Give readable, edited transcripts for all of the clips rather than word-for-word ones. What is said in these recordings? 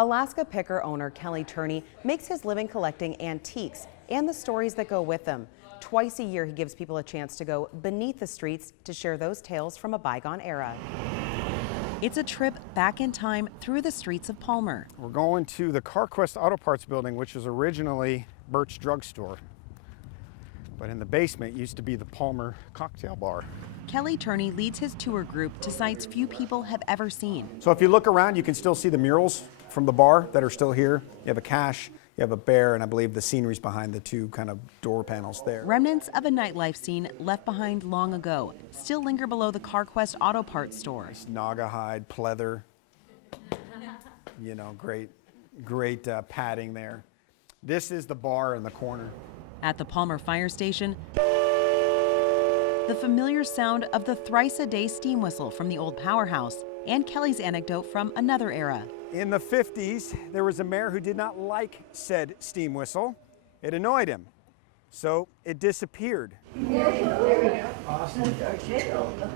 Alaska picker owner Kelly Turney makes his living collecting antiques and the stories that go with them. Twice a year, he gives people a chance to go beneath the streets to share those tales from a bygone era. It's a trip back in time through the streets of Palmer. We're going to the CarQuest Auto Parts building, which was originally Burt's Drug Store. But in the basement used to be the Palmer cocktail bar. Kelly Turney leads his tour group to sites few people have ever seen. So if you look around, you can still see the murals from the bar that are still here. You have a cache, you have a bear, and I believe the scenery's behind the two kind of door panels there. Remnants of a nightlife scene left behind long ago still linger below the CarQuest Auto Parts store. Nice Naga hide, pleather, you know, great padding there. This is the bar in the corner. At the Palmer Fire Station, the familiar sound of the thrice-a-day steam whistle from the old powerhouse, and Kelly's anecdote from another era. In the 50s, there was a mayor who did not like said steam whistle. It annoyed him, so it disappeared.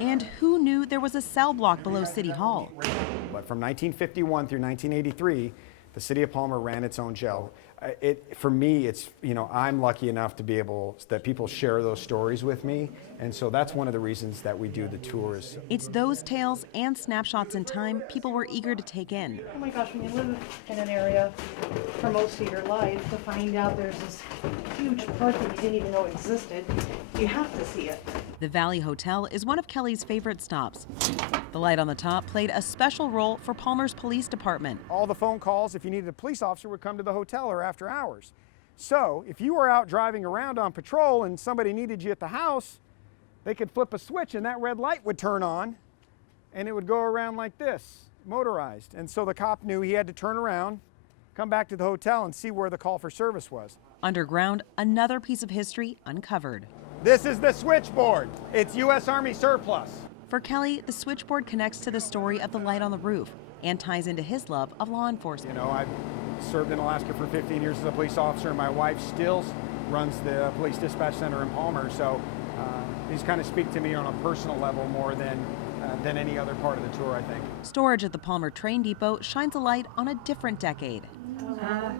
And who knew there was a cell block below City Hall? But from 1951 through 1983, the city of Palmer ran its own jail. For me, it's, you know, I'm lucky enough to be able, that people share those stories with me. And so that's one of the reasons that we do the tours. It's those tales and snapshots in time people were eager to take in. Oh my gosh, when you live in an area for most of your life, to find out there's this huge park that you didn't even know existed, you have to see it. The Valley Hotel is one of Kelly's favorite stops. The light on the top played a special role for Palmer's police department. All the phone calls, if you needed a police officer, would come to the hotel or after hours. So if you were out driving around on patrol and somebody needed you at the house, they could flip a switch and that red light would turn on and it would go around like this, motorized. And so the cop knew he had to turn around, come back to the hotel and see where the call for service was. Underground, another piece of history uncovered. This is the Switchboard. It's U.S. Army surplus. For Kelly, the Switchboard connects to the story of the light on the roof and ties into his love of law enforcement. You know, I've served in Alaska for 15 years as a police officer, and my wife still runs the police dispatch center in Palmer, so these kind of speak to me on a personal level more than any other part of the tour, I think. Storage at the Palmer Train Depot shines a light on a different decade.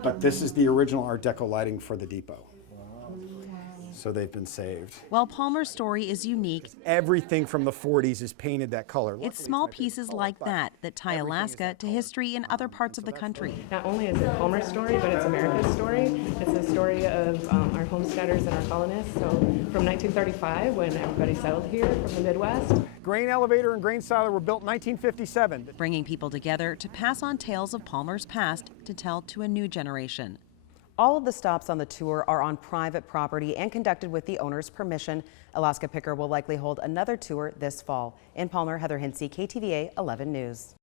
But this is the original Art Deco lighting for the depot. So they've been saved. While Palmer's story is unique, everything from the 40s is painted that color. It's small pieces like that tie Alaska to history in other parts of the country. Not only is it Palmer's story, but it's America's story. It's the story of our homesteaders and our colonists. So from 1935, when everybody settled here from the Midwest. Grain elevator and grain siler were built in 1957. Bringing people together to pass on tales of Palmer's past to tell to a new generation. All of the stops on the tour are on private property and conducted with the owner's permission. Alaska Picker will likely hold another tour this fall. In Palmer, Heather Hinsey, KTVA 11 News.